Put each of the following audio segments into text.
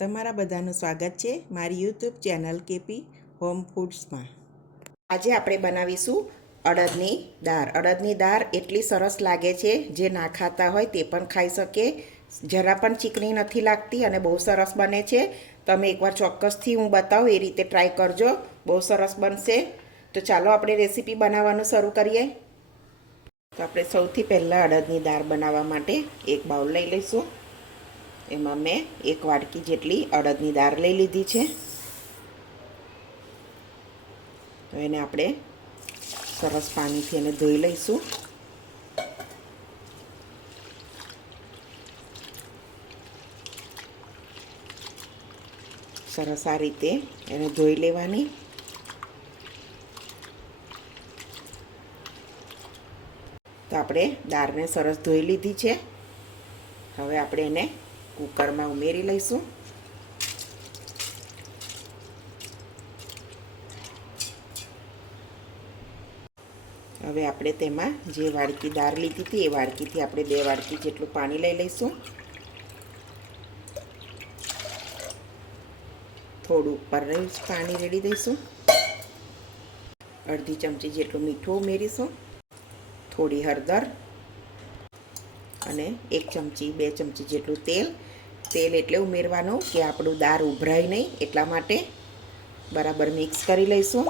તમારા બધાનું સ્વાગત છે મારી યુટ્યુબ ચેનલ કેપી હોમ ફૂડ્સમાં। આજે આપણે બનાવીશું અડદની દાળ। અડદની દાળ એટલી સરસ લાગે છે, જે ના ખાતા હોય તે પણ ખાઈ શકે। જરા પણ ચીકણી નથી લાગતી અને બહુ સરસ બને છે। તમે એકવાર ચોક્કસથી હું બતાવું એ રીતે ટ્રાય કરજો, બહુ સરસ બનશે। તો ચાલો આપણે રેસીપી બનાવવાનું શરૂ કરીએ। તો આપણે સૌથી પહેલાં અડદની દાળ બનાવવા માટે એક બાઉલ લઈ લઈશું। એમાં મેં એક વાટકી જેટલી અડદની દાળ લઈ લીધી છે। તો એને આપણે સરસ પાણીથી એને ધોઈ લઈશું। સરસ આ રીતે એને ધોઈ લેવાની। તો આપણે દાળને સરસ ધોઈ લીધી છે। હવે આપણે એને કુકરમાં ઉમેરી લઈશું। હવે આપણે તેમાં જે વાડકી દાળ લીધી હતી એ વાડકીથી આપણે 2 વાડકી જેટલું પાણી લઈ લઈશું। થોડું ઉપર પાણી રેડી દઈશું। અડધી ચમચી જેટલું મીઠું ઉમેરીશું, થોડી હળદર અને 1 ચમચી 2 ચમચી જેટલું તેલ। તેલ એટલે ઉમેરવાનું કે આપણું દાળ ઉભરાય નહીં, એટલા માટે બરાબર મિક્સ કરી લઈશું।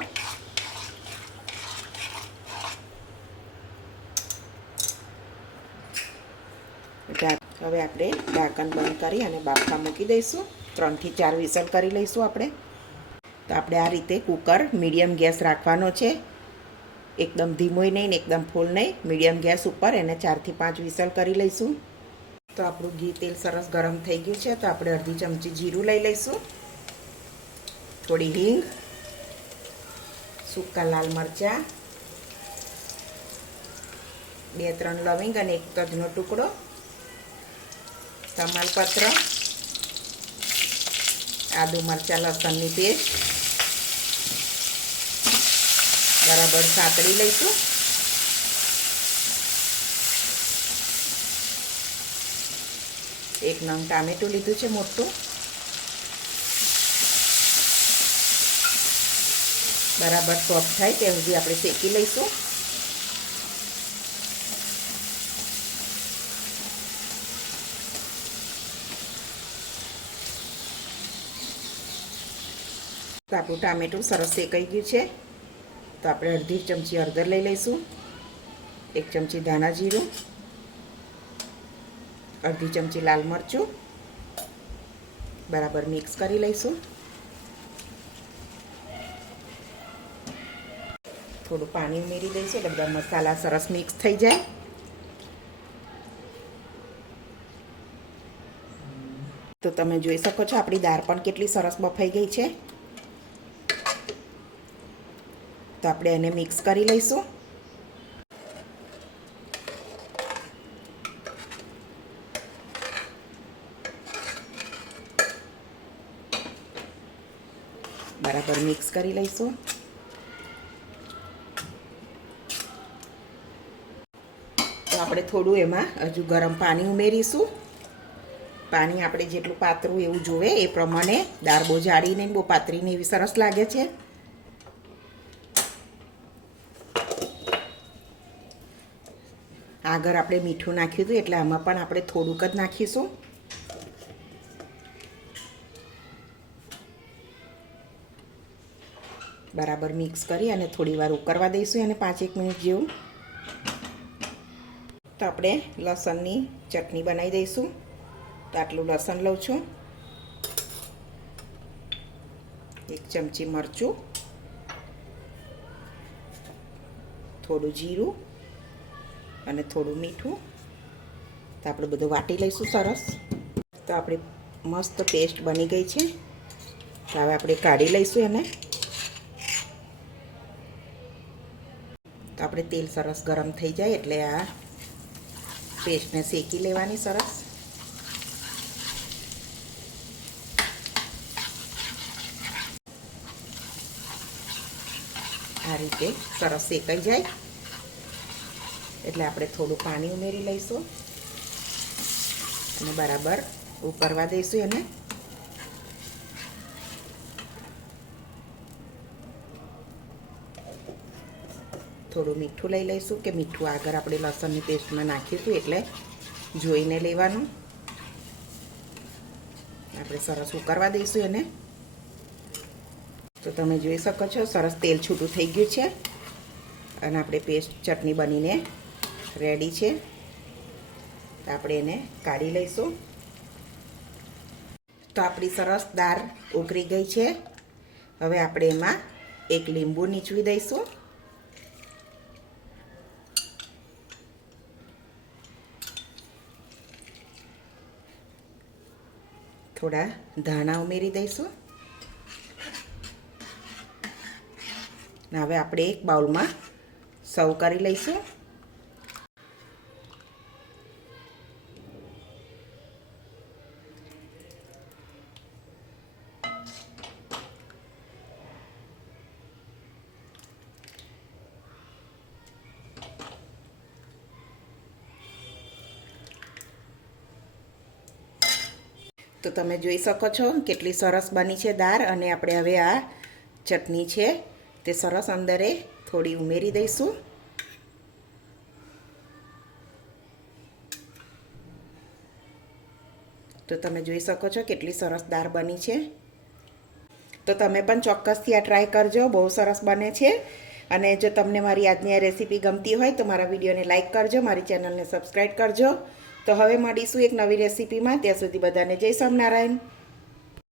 હવે આપણે ઢાંકણ બંધ કરી અને બાફવા મૂકી દઈશું। 3 થી 4 વિસલ કરી લઈશું આપણે। તો આપણે આ રીતે કુકર મીડિયમ ગેસ રાખવાનો છે, એકદમ ધીમોય નહીં ને એકદમ ફૂલ નહીં, મીડિયમ ગેસ ઉપર એને 4 થી 5 વિસલ કરી લઈશું। તો આપણું ઘી તેલ સરસ ગરમ થઈ ગયું છે। તો આપણે અડધી ચમચી જીરું લઈ લઈશું, થોડી હિંગ, સૂકા લાલ મરચાં, 2-3 લવિંગ અને 1 તજનો ટુકડો, તમાલપત્ર, આદુ મરચાં લસણની પેસ્ટ બરાબર સાતળી લઈશું। એક નંગ ટામેટું લીધું છે મોટું, બરાબર સોફ્ટ થાય ત્યાં સુધી આપણે શેકી લઈશું। તો આપણું ટામેટું સરસ શેકાઈ ગયું છે। તો આપણે અડધી ચમચી હળદર લઈ લઈશું, 1 ચમચી ધાણા જીરું, અડધી ચમચી લાલ મરચું, બરાબર મિક્સ કરી લઈશું। થોડું પાણી ઉમેરી દઈશું એટલે બધા મસાલા સરસ મિક્સ થઈ જાય। તો તમે જોઈ શકો છો આપણી દાળ પણ કેટલી સરસ બફાઈ ગઈ છે। તો આપણે એને મિક્સ કરી લઈશું। બરાબર મિક્સ કરી લઈશું। તો આપણે થોડું એમાં હજુ ગરમ પાણી ઉમેરીશું। પાણી આપણે જેટલું પાતળું એવું જોવે એ પ્રમાણે। દાળ બહુ જાડી નહીં બહુ પાતળી નહીં, એવી સરસ લાગે છે। આગળ આપણે મીઠું નાખ્યું હતું એટલે આમાં પણ આપણે થોડુંક જ નાખીશું। બરાબર મિક્સ કરી અને થોડી વાર ઉકળવા દઈશું એને 5-1 મિનિટ જેવું। તો આપણે લસણની ચટણી બનાવી દઈશું। તો આટલું લસણ લઉં છું, 1 ચમચી મરચું, થોડું જીરું અને થોડું મીઠું। તો આપણે બધું વાટી લઈશું સરસ। તો આપણી મસ્ત પેસ્ટ બની ગઈ છે। તો હવે આપણે કાઢી લઈશું એને। તો આપણે તેલ સરસ ગરમ થઈ જાય એટલે આ પેસ્ટને શેકી લેવાની સરસ। આ રીતે સરસ શેકાઈ જાય એટલે આપણે થોડું પાણી ઉમેરી લઈશું અને બરાબર ઉકળવા દઈશું એને। થોડું મીઠું લઈ લઈશું કે મીઠું આગળ આપણે લસણની પેસ્ટમાં નાખીશું એટલે જોઈને લેવાનું. આપણે સરસ ઉકળવા દઈશું એને. તો તમે જોઈ શકો છો સરસ તેલ છૂટું થઈ ગયું છે અને આપણે પેસ્ટ ચટણી બનીને રેડી છે. તો આપણે એને કાઢી લઈશું. તો આપણી સરસ દાળ ઉકળી ગઈ છે. હવે આપણે એમાં એક લીંબુ નીચવી દઈશું. થોડા ધાણા ઉમેરી દઈશું. હવે આપણે એક બાઉલમાં સર્વ કરી લઈશું. તો તમે જોઈ શકો છો કેટલી સરસ બની છે દાળ. અને આપણે હવે આ ચટણી છે તે સરસ અંદરે થોડી ઉમેરી દઈશું. તો તમે જોઈ શકો છો કેટલી સરસ દાળ બની છે. તો તમે પણ ચોક્કસથી આ ટ્રાય કરજો, બહુ સરસ બને છે. અને જો તમને મારી આજની આ રેસીપી ગમતી હોય તો મારા વિડીયોને લાઇક કરજો, મારી ચેનલને સબસ્ક્રાઈબ કરજો. તો હવે મળીશું એક નવી રેસીપીમાં. ત્યાં સુધી બધાને જય સ્વામિનારાયણ.